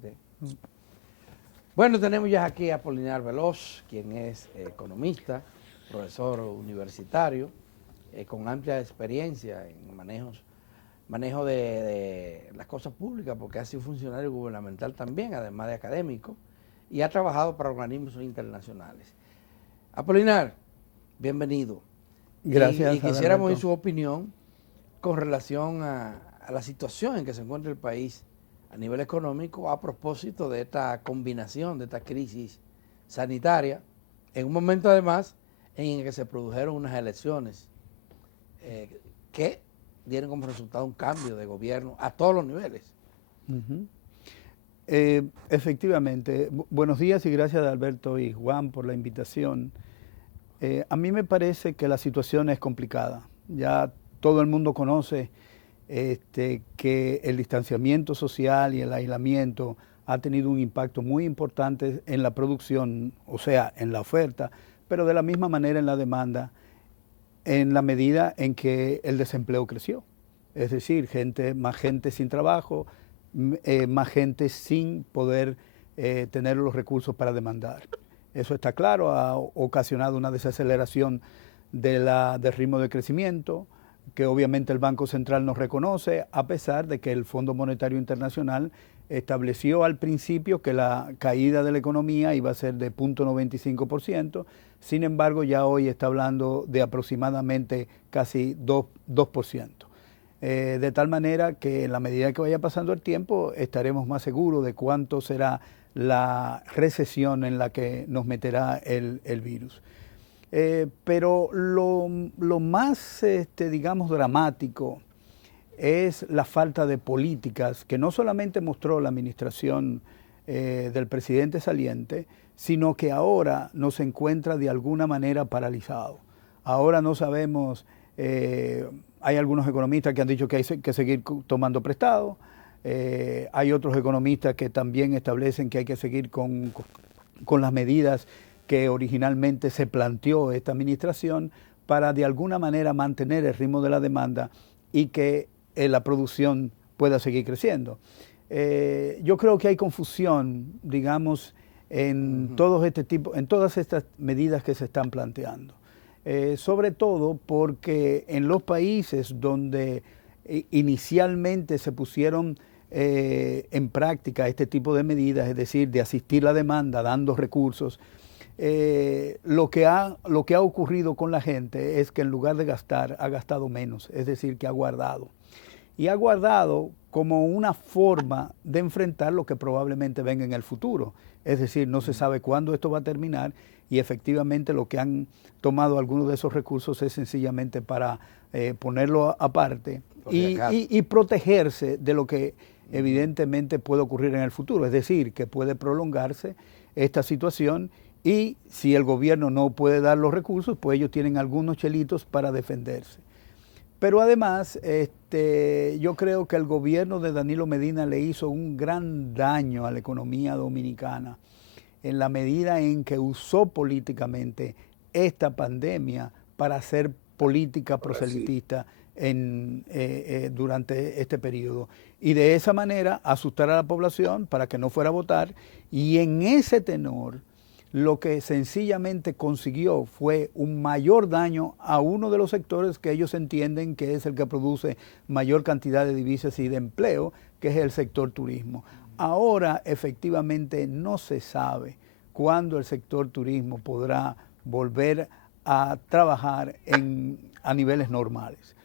¿viste? Bueno, tenemos ya aquí a Apolinar Veloz, quien es economista, profesor universitario, con amplia experiencia en manejo de las cosas públicas, porque ha sido funcionario gubernamental también, además de académico, y ha trabajado para organismos internacionales. Apolinar, bienvenido. Gracias, Y quisiéramos oír Adalberto. su opinión con relación a la situación en que se encuentra el país a nivel económico a propósito de esta combinación, de esta crisis sanitaria, en un momento además en el que se produjeron unas elecciones que dieron como resultado un cambio de gobierno a todos los niveles. Uh-huh. Efectivamente. Buenos días y gracias a Alberto y Juan por la invitación. A mí me parece que la situación es complicada. Ya todo el mundo conoce que el distanciamiento social y el aislamiento ha tenido un impacto muy importante en la producción, o sea, en la oferta, pero de la misma manera en la demanda, en la medida en que el desempleo creció. Es decir, más gente sin trabajo, más gente sin poder tener los recursos para demandar. Eso está claro, ha ocasionado una desaceleración del ritmo de crecimiento, que obviamente el Banco Central no reconoce, a pesar de que el Fondo Monetario Internacional estableció al principio que la caída de la economía iba a ser de 0.95%, sin embargo ya hoy está hablando de aproximadamente casi 2%. De tal manera que en la medida que vaya pasando el tiempo estaremos más seguros de cuánto será la recesión en la que nos meterá el virus. Pero lo más, digamos, dramático es la falta de políticas que no solamente mostró la administración del presidente saliente, sino que ahora nos encuentra de alguna manera paralizado. Ahora no sabemos, hay algunos economistas que han dicho que hay que seguir tomando prestado, hay otros economistas que también establecen que hay que seguir con las medidas que originalmente se planteó esta administración para de alguna manera mantener el ritmo de la demanda y que la producción pueda seguir creciendo. Yo creo que hay confusión, digamos, en todas estas medidas que se están planteando. Sobre todo porque en los países donde inicialmente se pusieron en práctica este tipo de medidas, es decir, de asistir la demanda dando recursos, lo que ha ocurrido con la gente es que en lugar de gastar, ha gastado menos, es decir, que ha guardado. Y ha guardado como una forma de enfrentar lo que probablemente venga en el futuro. Es decir, no se sabe cuándo esto va a terminar y efectivamente lo que han tomado algunos de esos recursos es sencillamente para ponerlo aparte y protegerse de lo que evidentemente puede ocurrir en el futuro. Es decir, que puede prolongarse esta situación. Y si el gobierno no puede dar los recursos, pues ellos tienen algunos chelitos para defenderse. Pero además, yo creo que el gobierno de Danilo Medina le hizo un gran daño a la economía dominicana en la medida en que usó políticamente esta pandemia para hacer política proselitista durante este periodo. Y de esa manera asustar a la población para que no fuera a votar. Y en ese tenor, lo que sencillamente consiguió fue un mayor daño a uno de los sectores que ellos entienden que es el que produce mayor cantidad de divisas y de empleo, que es el sector turismo. Ahora efectivamente no se sabe cuándo el sector turismo podrá volver a trabajar a niveles normales.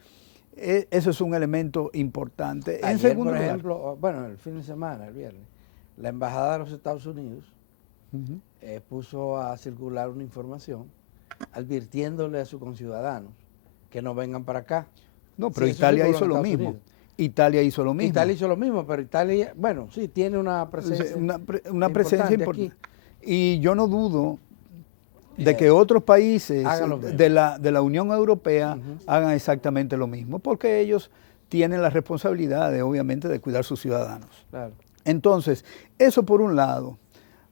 Eso es un elemento importante. Ayer, en segundo lugar, ejemplo, bueno, el fin de semana, el viernes, la Embajada de los Estados Unidos puso a circular una información advirtiéndole a sus conciudadanos que no vengan para acá. No, pero sí, Italia hizo lo mismo. Unidos. Italia hizo lo mismo. Italia hizo lo mismo, pero Italia, bueno, sí, tiene una presencia una presencia importante. Y yo no dudo de que otros países de la Unión Europea hagan exactamente lo mismo, porque ellos tienen la responsabilidad, obviamente, de cuidar a sus ciudadanos. Claro. Entonces, eso por un lado.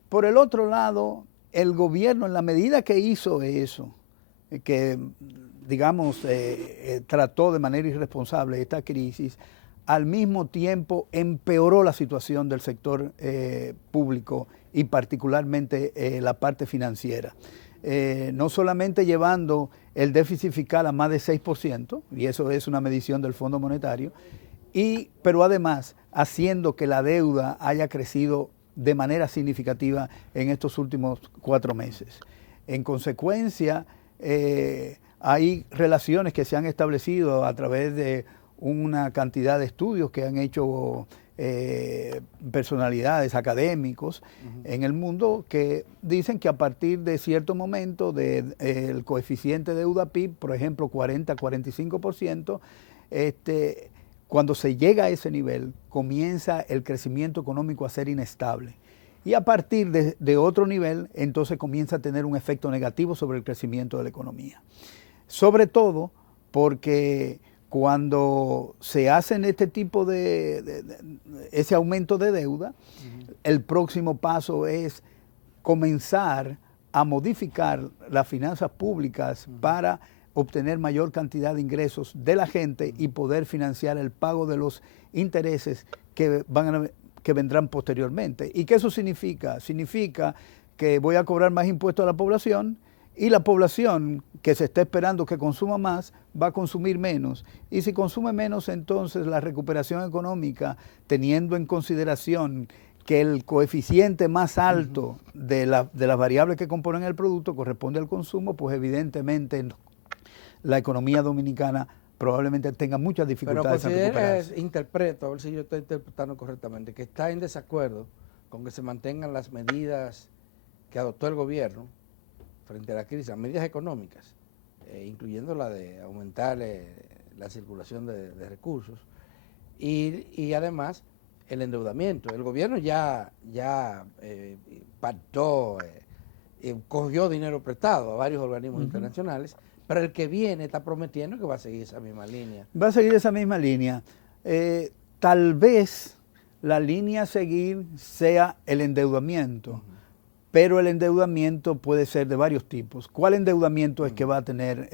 Por el otro lado, el gobierno, en la medida que hizo eso, que, digamos, trató de manera irresponsable esta crisis, al mismo tiempo empeoró la situación del sector público y particularmente la parte financiera. No solamente llevando el déficit fiscal a más de 6%, y eso es una medición del Fondo Monetario, pero además haciendo que la deuda haya crecido de manera significativa en estos últimos 4 meses. En consecuencia, hay relaciones que se han establecido a través de una cantidad de estudios que han hecho personalidades, académicos en el mundo, que dicen que a partir de cierto momento del coeficiente de deuda-PIB, por ejemplo, 40-45%, cuando se llega a ese nivel, comienza el crecimiento económico a ser inestable. Y a partir de otro nivel, entonces comienza a tener un efecto negativo sobre el crecimiento de la economía. Sobre todo porque cuando se hacen este tipo ese aumento de deuda, el próximo paso es comenzar a modificar las finanzas públicas para obtener mayor cantidad de ingresos de la gente y poder financiar el pago de los intereses que vendrán posteriormente. ¿Y qué eso significa? Significa que voy a cobrar más impuestos a la población y la población que se está esperando que consuma más va a consumir menos. Y si consume menos, entonces la recuperación económica, teniendo en consideración que el coeficiente más alto de las variables que componen el producto corresponde al consumo, pues evidentemente la economía dominicana probablemente tenga muchas dificultades en recuperarse. Interpreto, a ver si yo estoy interpretando correctamente, que está en desacuerdo con que se mantengan las medidas que adoptó el gobierno frente a la crisis, las medidas económicas, incluyendo la de aumentar la circulación de recursos y además el endeudamiento. El gobierno ya pactó, cogió dinero prestado a varios organismos internacionales, pero el que viene está prometiendo que va a seguir esa misma línea. Va a seguir esa misma línea. Tal vez la línea a seguir sea el endeudamiento, pero el endeudamiento puede ser de varios tipos. ¿Cuál endeudamiento es que va a tener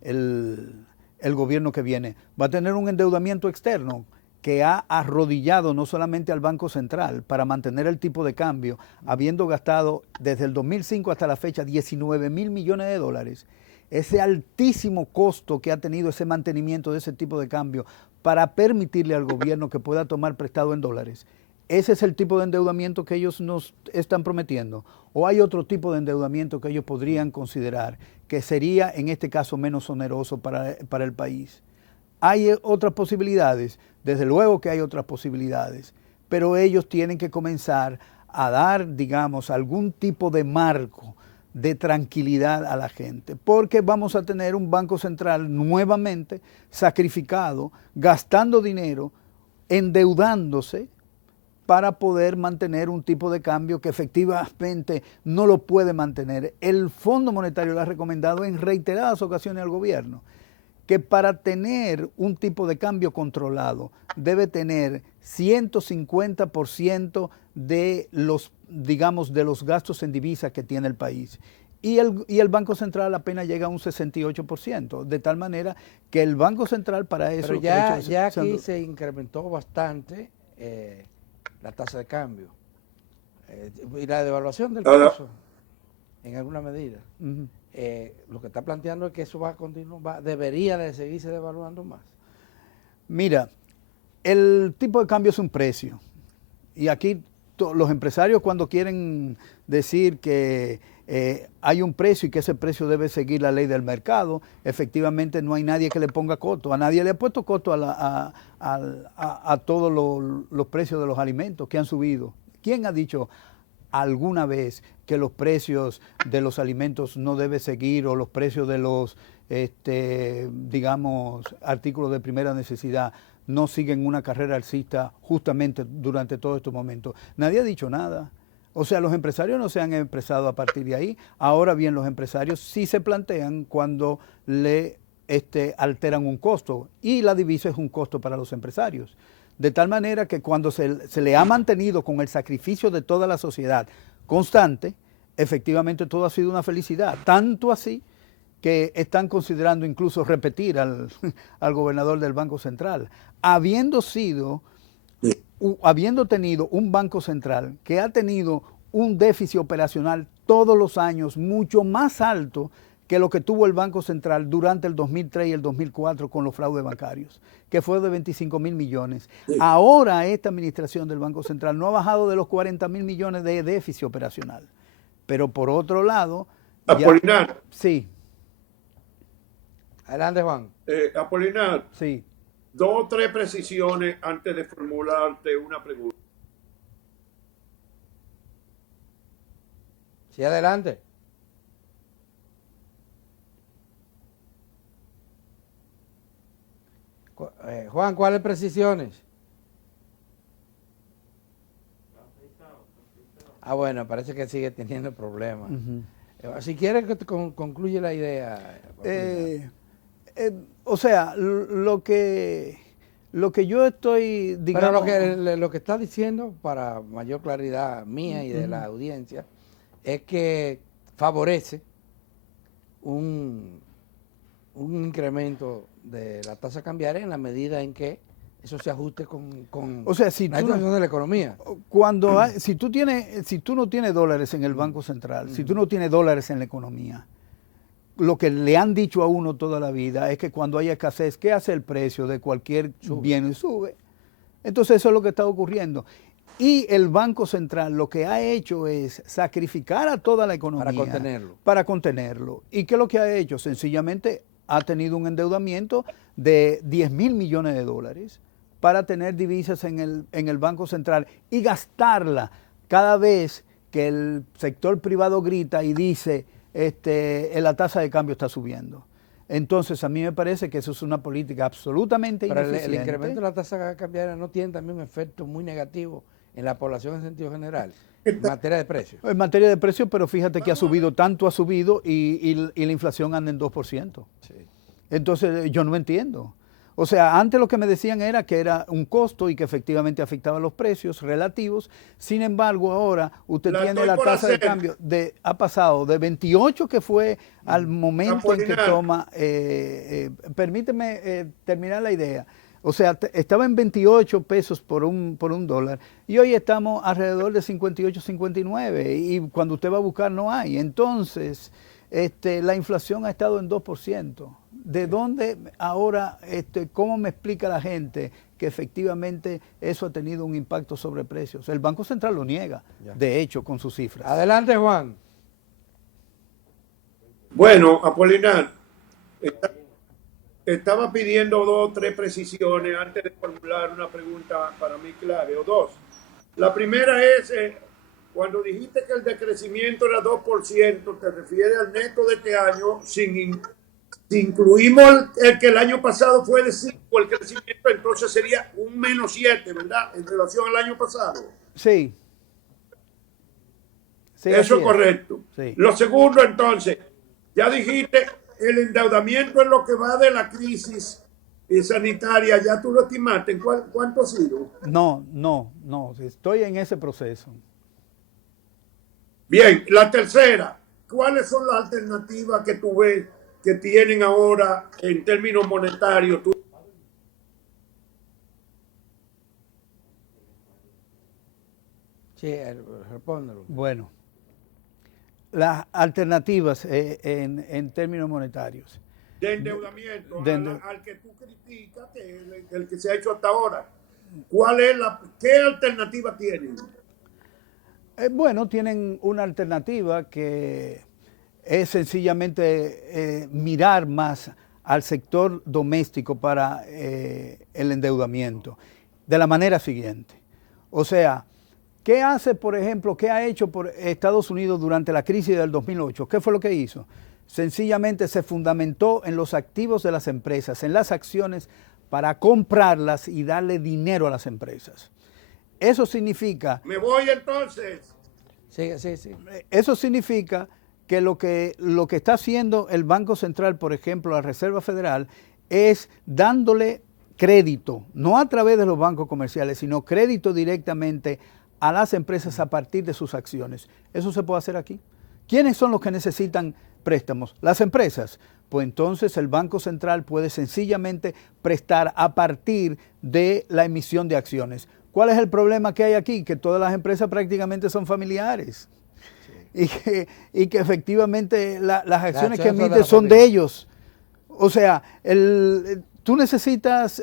el gobierno que viene? Va a tener un endeudamiento externo que ha arrodillado no solamente al Banco Central para mantener el tipo de cambio, habiendo gastado desde el 2005 hasta la fecha 19,000 millones de dólares, ese altísimo costo que ha tenido ese mantenimiento de ese tipo de cambio para permitirle al gobierno que pueda tomar prestado en dólares. ¿Ese es el tipo de endeudamiento que ellos nos están prometiendo? ¿O hay otro tipo de endeudamiento que ellos podrían considerar que sería en este caso menos oneroso para el país? ¿Hay otras posibilidades? Desde luego que hay otras posibilidades, pero ellos tienen que comenzar a dar, digamos, algún tipo de marco de tranquilidad a la gente, porque vamos a tener un Banco Central nuevamente sacrificado, gastando dinero, endeudándose para poder mantener un tipo de cambio que efectivamente no lo puede mantener. El Fondo Monetario le ha recomendado en reiteradas ocasiones al gobierno que para tener un tipo de cambio controlado debe tener 150% de los, digamos, de los gastos en divisas que tiene el país. Y el Banco Central apenas llega a un 68%, de tal manera que el Banco Central para eso... Pero ya aquí se incrementó bastante la tasa de cambio y la devaluación del peso en alguna medida. Lo que está planteando es que eso va a continuar, debería de seguirse devaluando más. Mira, el tipo de cambio es un precio. Y aquí los empresarios cuando quieren decir que hay un precio y que ese precio debe seguir la ley del mercado, efectivamente no hay nadie que le ponga coto. A nadie le ha puesto coto a todos los precios de los alimentos que han subido. ¿Quién ha dicho alguna vez que los precios de los alimentos no deben seguir o los precios de los, digamos, artículos de primera necesidad no siguen una carrera alcista justamente durante todos estos momentos? Nadie ha dicho nada. O sea, los empresarios no se han expresado a partir de ahí. Ahora bien, los empresarios sí se plantean cuando le alteran un costo, y la divisa es un costo para los empresarios. De tal manera que cuando se le ha mantenido con el sacrificio de toda la sociedad constante, efectivamente todo ha sido una felicidad. Tanto así que están considerando incluso repetir al gobernador del Banco Central, habiendo tenido un Banco Central que ha tenido un déficit operacional todos los años mucho más alto que lo que tuvo el Banco Central durante el 2003 y el 2004 con los fraudes bancarios, que fue de 25.000 millones. Sí. Ahora esta administración del Banco Central no ha bajado de los 40.000 millones de déficit operacional. Pero por otro lado... Apolinar. Sí. Adelante, Juan. Apolinar. Sí. 2 o 3 precisiones antes de formularte una pregunta. Sí, adelante. Juan, ¿cuáles precisiones? Ah, bueno, parece que sigue teniendo problemas. Si quieres que concluye la idea. O sea, lo que yo estoy, digamos... Pero lo que está diciendo, para mayor claridad mía y de la audiencia, es que favorece un incremento de la tasa cambiaria en la medida en que eso se ajuste con o sea, si la situación de la economía. Si tú no tienes dólares en el Banco Central, si tú no tienes dólares en la economía, lo que le han dicho a uno toda la vida es que cuando hay escasez, ¿qué hace el precio de cualquier bien? Sube. Entonces eso es lo que está ocurriendo. Y el Banco Central lo que ha hecho es sacrificar a toda la economía. Para contenerlo. ¿Y qué es lo que ha hecho? Sencillamente ha tenido un endeudamiento de 10.000 millones de dólares para tener divisas en el Banco Central y gastarla cada vez que el sector privado grita y dice la tasa de cambio está subiendo. Entonces, a mí me parece que eso es una política absolutamente ineficiente. Pero el incremento de la tasa cambiaria no tiene también un efecto muy negativo en la población en sentido general, en materia de precios. En materia de precios, pero fíjate que ha subido y la inflación anda en 2%. Sí. Entonces, yo no entiendo. O sea, antes lo que me decían era que era un costo y que efectivamente afectaba los precios relativos. Sin embargo, ahora usted tiene la tasa de cambio ha pasado de 28 que fue al momento en que toma... permíteme terminar la idea. O sea, estaba en 28 pesos por un dólar y hoy estamos alrededor de 58, 59 y cuando usted va a buscar no hay. Entonces, la inflación ha estado en 2%. ¿De dónde ahora, cómo me explica la gente que efectivamente eso ha tenido un impacto sobre precios? El Banco Central lo niega, de hecho, con sus cifras. Adelante, Juan. Bueno, Apolinar, estaba pidiendo 2 o 3 precisiones antes de formular una pregunta para mí clave, o 2. La primera es, cuando dijiste que el decrecimiento era 2%, te refieres al neto de este año, si incluimos el que el año pasado fue de 5, el crecimiento, entonces sería un -7, ¿verdad? En relación al año pasado. Sí. Eso es correcto. Sí. Lo segundo, entonces, ya dijiste, el endeudamiento en lo que va de la crisis sanitaria, ¿ya tú lo estimaste? ¿Cuánto ha sido? No, estoy en ese proceso. Bien, la tercera, ¿cuáles son las alternativas que tú ves que tienen ahora en términos monetarios? Sí, respóndelo. Bueno, las alternativas en términos monetarios. De endeudamiento, al que tú criticas, que es el que se ha hecho hasta ahora. ¿Qué alternativa tienen? Bueno, tienen una alternativa que es sencillamente mirar más al sector doméstico para el endeudamiento, de la manera siguiente. O sea, ¿qué hace, por ejemplo, qué ha hecho por Estados Unidos durante la crisis del 2008? ¿Qué fue lo que hizo? Sencillamente se fundamentó en los activos de las empresas, en las acciones, para comprarlas y darle dinero a las empresas. Eso significa... Me voy entonces. Sí. Eso significa que lo que está haciendo el Banco Central, por ejemplo, la Reserva Federal, es dándole crédito, no a través de los bancos comerciales, sino crédito directamente a las empresas a partir de sus acciones. Eso se puede hacer aquí. ¿Quiénes son los que necesitan préstamos. Las empresas, pues entonces el Banco Central puede sencillamente prestar a partir de la emisión de acciones. ¿Cuál es el problema que hay aquí? Que todas las empresas prácticamente son familiares. Sí. Y que efectivamente las acciones que emiten son de ellos. O sea, tú necesitas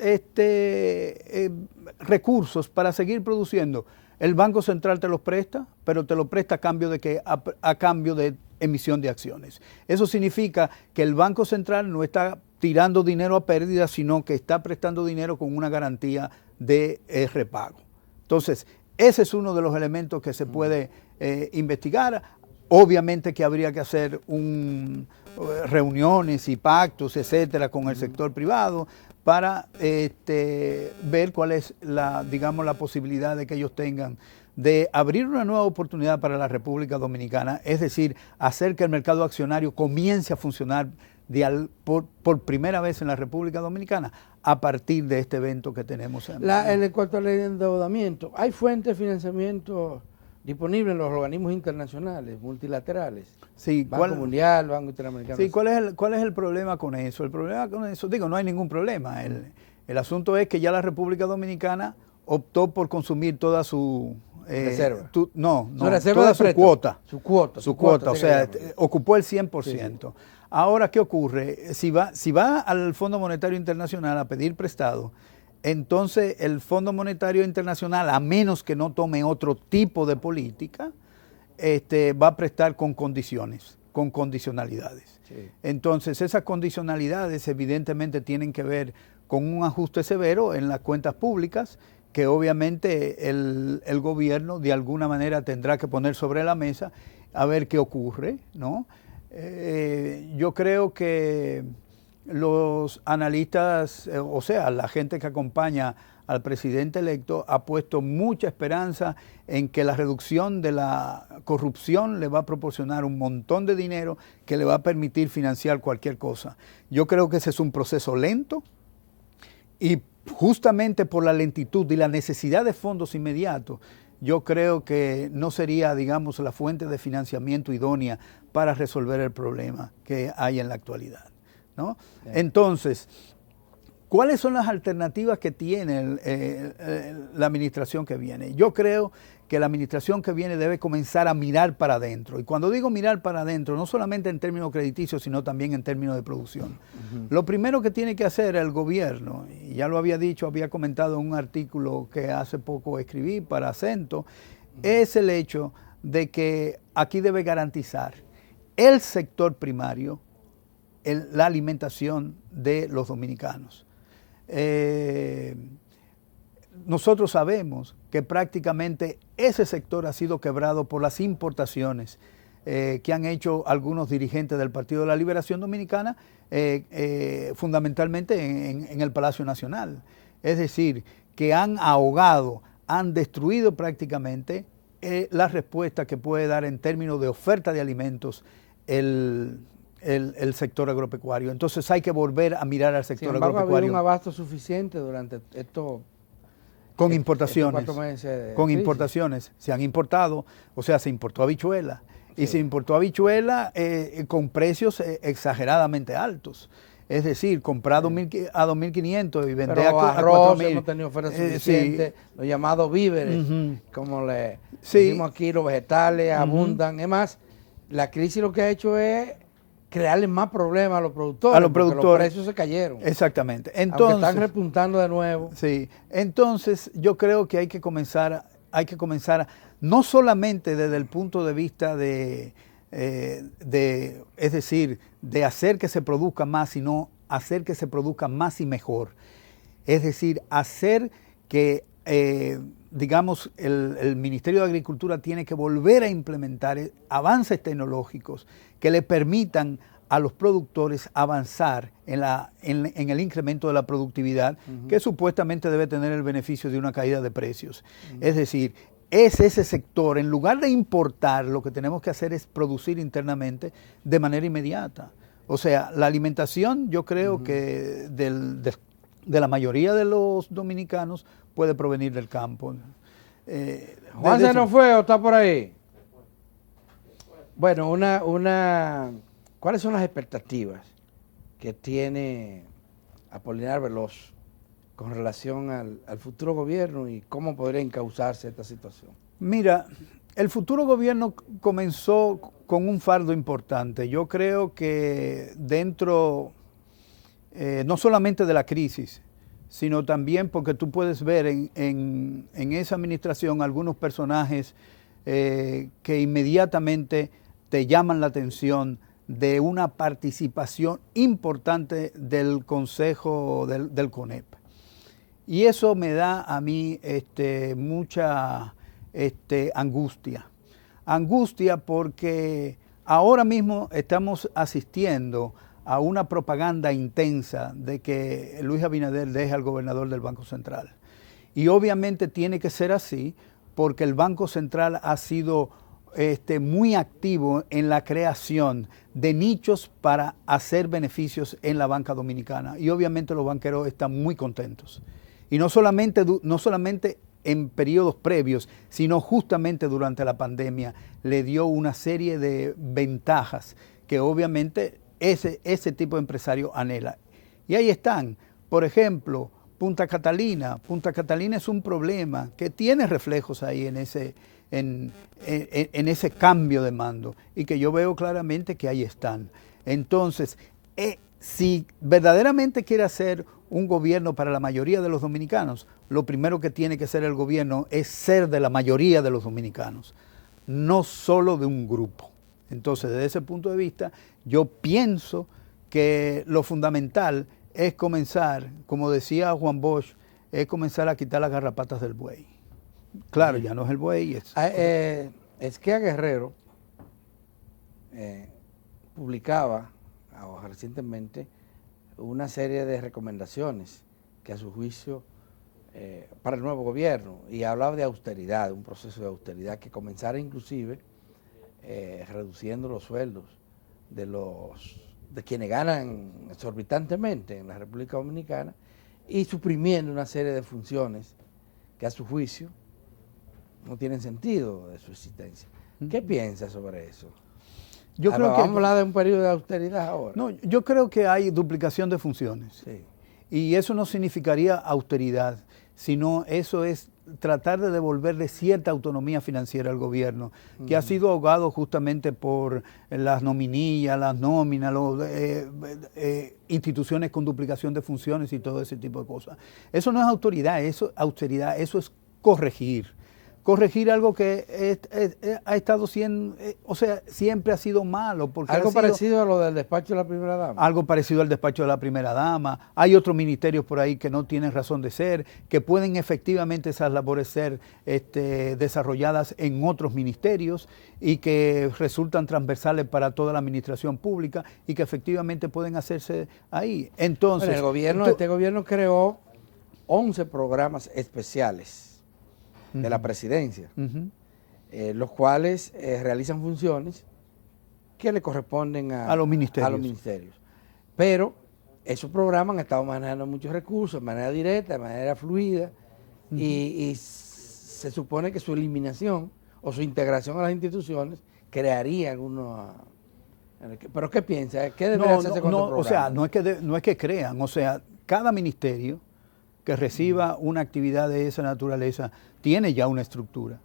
recursos para seguir produciendo. El Banco Central te los presta, pero te lo presta a cambio de a cambio de emisión de acciones. Eso significa que el Banco Central no está tirando dinero a pérdida, sino que está prestando dinero con una garantía de repago. Entonces, ese es uno de los elementos que se puede investigar. Obviamente que habría que hacer reuniones y pactos, etcétera, con el sector privado para ver cuál es la posibilidad de que ellos tengan de abrir una nueva oportunidad para la República Dominicana, es decir, hacer que el mercado accionario comience a funcionar por primera vez en la República Dominicana a partir de este evento que tenemos. En cuanto al endeudamiento, ¿hay fuentes de financiamiento disponibles en los organismos internacionales, multilaterales? Sí, Banco Mundial, Banco Interamericano. Sí, ¿cuál es el problema con eso? El problema con eso, no hay ningún problema. El asunto es que ya la República Dominicana optó por consumir toda su reserva. Toda su cuota. Su cuota, o sea, ocupó el 100%. Sí. Ahora, ¿qué ocurre? Si va al Fondo Monetario Internacional a pedir prestado, entonces el Fondo Monetario Internacional, a menos que no tome otro tipo de política, va a prestar con condiciones, con condicionalidades. Sí. Entonces, esas condicionalidades evidentemente tienen que ver con un ajuste severo en las cuentas públicas, que obviamente el gobierno de alguna manera tendrá que poner sobre la mesa a ver qué ocurre, ¿no? Yo creo que los analistas, o sea, la gente que acompaña al presidente electo, ha puesto mucha esperanza en que la reducción de la corrupción le va a proporcionar un montón de dinero que le va a permitir financiar cualquier cosa. Yo creo que ese es un proceso lento y justamente por la lentitud y la necesidad de fondos inmediatos, yo creo que no sería, digamos, la fuente de financiamiento idónea para resolver el problema que hay en la actualidad, ¿no? Sí. Entonces, ¿cuáles son las alternativas que tiene la administración que viene? Yo creo que la administración que viene debe comenzar a mirar para adentro. Y cuando digo mirar para adentro, no solamente en términos crediticios, sino también en términos de producción. Lo primero que tiene que hacer el gobierno, y ya lo había dicho, había comentado en un artículo que hace poco escribí para Acento, es el hecho de que aquí debe garantizar el sector primario, la alimentación de los dominicanos. Nosotros sabemos que prácticamente ese sector ha sido quebrado por las importaciones que han hecho algunos dirigentes del Partido de la Liberación Dominicana, fundamentalmente en el Palacio Nacional. Es decir, que han ahogado, han destruido prácticamente la respuesta que puede dar en términos de oferta de alimentos el sector agropecuario. Entonces hay que volver a mirar al sector agropecuario. Ha habido un abasto suficiente durante esto. Con importaciones. Estos 4 meses con importaciones. Se han importado, o sea, se importó habichuela. Sí. Y se importó habichuela con precios exageradamente altos. Es decir, comprar a 2.500 y vender a 4.000. Hemos tenido oferta suficiente, los llamados víveres, como le decimos aquí, los vegetales abundan. Es más, la crisis lo que ha hecho es crearle más problemas a los productores. Porque los precios se cayeron. Exactamente. Entonces, aunque están repuntando de nuevo. Sí. Entonces, yo creo que hay que comenzar no solamente desde el punto de vista es decir, de hacer que se produzca más, sino hacer que se produzca más y mejor. Es decir, hacer que, digamos, el Ministerio de Agricultura tiene que volver a implementar avances tecnológicos que le permitan a los productores avanzar en el incremento de la productividad, que supuestamente debe tener el beneficio de una caída de precios. Es decir, es ese sector, en lugar de importar, lo que tenemos que hacer es producir internamente de manera inmediata. O sea, la alimentación, yo creo que de la mayoría de los dominicanos puede provenir del campo. ¿Juan se nos fue o está por ahí? Bueno, una ¿Cuáles son las expectativas que tiene Apolinar Veloz con relación al futuro gobierno y cómo podría encauzarse esta situación? Mira, el futuro gobierno comenzó con un fardo importante. Yo creo que dentro, no solamente de la crisis, sino también porque tú puedes ver en esa administración algunos personajes que inmediatamente te llaman la atención de una participación importante del Consejo del CONEP. Y eso me da a mí mucha angustia. Angustia porque ahora mismo estamos asistiendo a una propaganda intensa de que Luis Abinader deje al gobernador del Banco Central. Y obviamente tiene que ser así porque el Banco Central ha sido muy activo en la creación de nichos para hacer beneficios en la banca dominicana. Y obviamente los banqueros están muy contentos. Y no solamente en periodos previos, sino justamente durante la pandemia, le dio una serie de ventajas que obviamente ese tipo de empresario anhela. Y ahí están, por ejemplo, Punta Catalina. Punta Catalina es un problema que tiene reflejos ahí en ese cambio de mando y que yo veo claramente que ahí están. Entonces, si verdaderamente quiere hacer un gobierno para la mayoría de los dominicanos, lo primero que tiene que hacer el gobierno es ser de la mayoría de los dominicanos, no solo de un grupo. Entonces, desde ese punto de vista, yo pienso que lo fundamental es comenzar, como decía Juan Bosch, es comenzar a quitar las garrapatas del buey. Claro, ya no es el buey. Es que a Guerrero publicaba recientemente una serie de recomendaciones que a su juicio para el nuevo gobierno, y hablaba de austeridad, un proceso de austeridad que comenzara inclusive reduciendo los sueldos de quienes ganan exorbitantemente en la República Dominicana y suprimiendo una serie de funciones que a su juicio no tienen sentido de su existencia. ¿Qué piensas sobre eso? Yo creo que, vamos a hablar de un periodo de austeridad ahora. No, yo creo que hay duplicación de funciones. Sí. Y eso no significaría austeridad, sino eso es tratar de devolverle cierta autonomía financiera al gobierno, que ha sido ahogado justamente por las nominillas, las nóminas, instituciones con duplicación de funciones y todo ese tipo de cosas. Eso no es austeridad, eso es corregir. Corregir algo que ha estado siendo, siempre ha sido malo. Porque algo parecido a lo del despacho de la primera dama. Algo parecido al despacho de la primera dama. Hay otros ministerios por ahí que no tienen razón de ser, que pueden efectivamente esas labores ser desarrolladas en otros ministerios y que resultan transversales para toda la administración pública y que efectivamente pueden hacerse ahí. Entonces, este gobierno creó 11 programas especiales de la presidencia, los cuales realizan funciones que le corresponden a los ministerios. Pero esos programas han estado manejando muchos recursos de manera directa, de manera fluida, y se supone que su eliminación o su integración a las instituciones crearía algunos... ¿Pero qué piensa? ¿Qué debería hacerse con esos programas? O sea, no es que crean, o sea, cada ministerio que reciba una actividad de esa naturaleza tiene ya una estructura.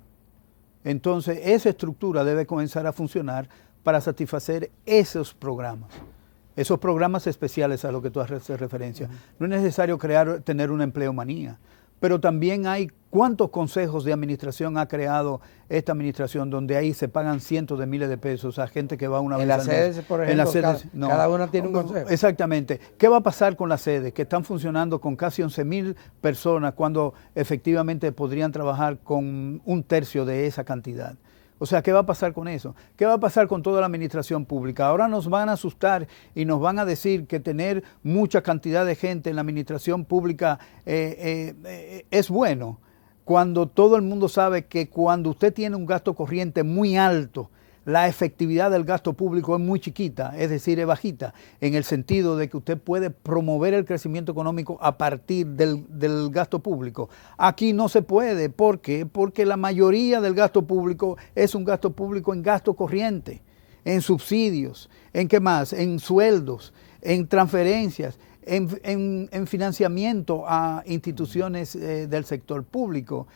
Entonces, esa estructura debe comenzar a funcionar para satisfacer esos programas especiales a lo que tú haces referencia. No es necesario tener una empleomanía, pero también hay cuántos consejos de administración ha creado esta administración donde ahí se pagan cientos de miles de pesos a gente que va una vez al mes. En las sedes, por ejemplo, en las sedes, cada una tiene un consejo. Exactamente. ¿Qué va a pasar con las sedes que están funcionando con casi 11,000 personas cuando efectivamente podrían trabajar con un tercio de esa cantidad? O sea, ¿qué va a pasar con eso? ¿Qué va a pasar con toda la administración pública? Ahora nos van a asustar y nos van a decir que tener mucha cantidad de gente en la administración pública es bueno, cuando todo el mundo sabe que cuando usted tiene un gasto corriente muy alto, la efectividad del gasto público es muy chiquita, es decir, es bajita, en el sentido de que usted puede promover el crecimiento económico a partir del gasto público. Aquí no se puede. ¿Por qué? Porque la mayoría del gasto público es un gasto público en gasto corriente. en subsidios, ¿en qué más? En sueldos, en transferencias, en financiamiento a instituciones del sector público.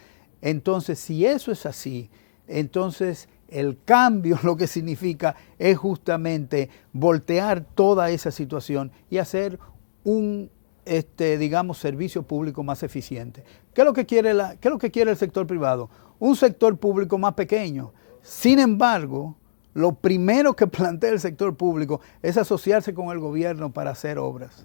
Entonces, si eso es así, entonces el cambio lo que significa es justamente voltear toda esa situación y hacer un, digamos, servicio público más eficiente. ¿Qué es lo que quiere qué es lo que quiere el sector privado? Un sector público más pequeño. Sin embargo, lo primero que plantea el sector público es asociarse con el gobierno para hacer obras.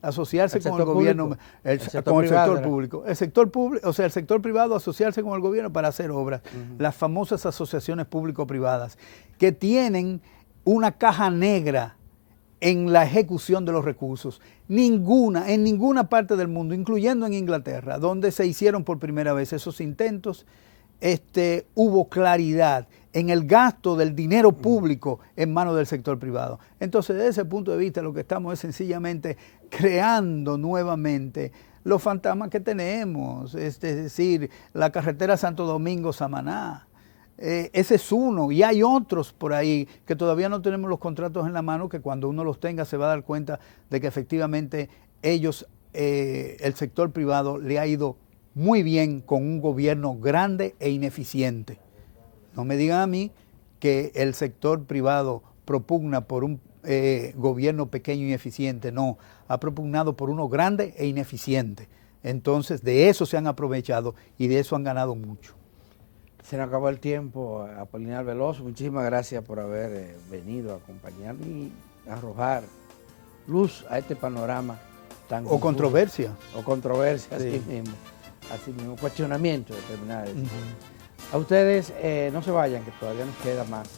Asociarse con el gobierno, con el sector público. El sector público, o sea, el sector privado asociarse con el gobierno para hacer obras. Las famosas asociaciones público-privadas, que tienen una caja negra en la ejecución de los recursos. En ninguna parte del mundo, incluyendo en Inglaterra, donde se hicieron por primera vez esos intentos, hubo claridad en el gasto del dinero público en manos del sector privado. Entonces, desde ese punto de vista, lo que estamos es sencillamente creando nuevamente los fantasmas que tenemos, es decir, la carretera Santo Domingo-Samaná. Ese es uno, y hay otros por ahí que todavía no tenemos los contratos en la mano, que cuando uno los tenga se va a dar cuenta de que efectivamente ellos, el sector privado, le ha ido muy bien con un gobierno grande e ineficiente. No me digan a mí que el sector privado propugna por un gobierno pequeño y eficiente. No, ha propugnado por uno grande e ineficiente. Entonces, de eso se han aprovechado y de eso han ganado mucho. Se nos acabó el tiempo, Apolinar Veloso. Muchísimas gracias por haber venido a acompañarnos y arrojar luz a este panorama tan O controversia. O controversia, Sí. Así mismo, cuestionamiento determinado. A ustedes no se vayan, que todavía nos queda más.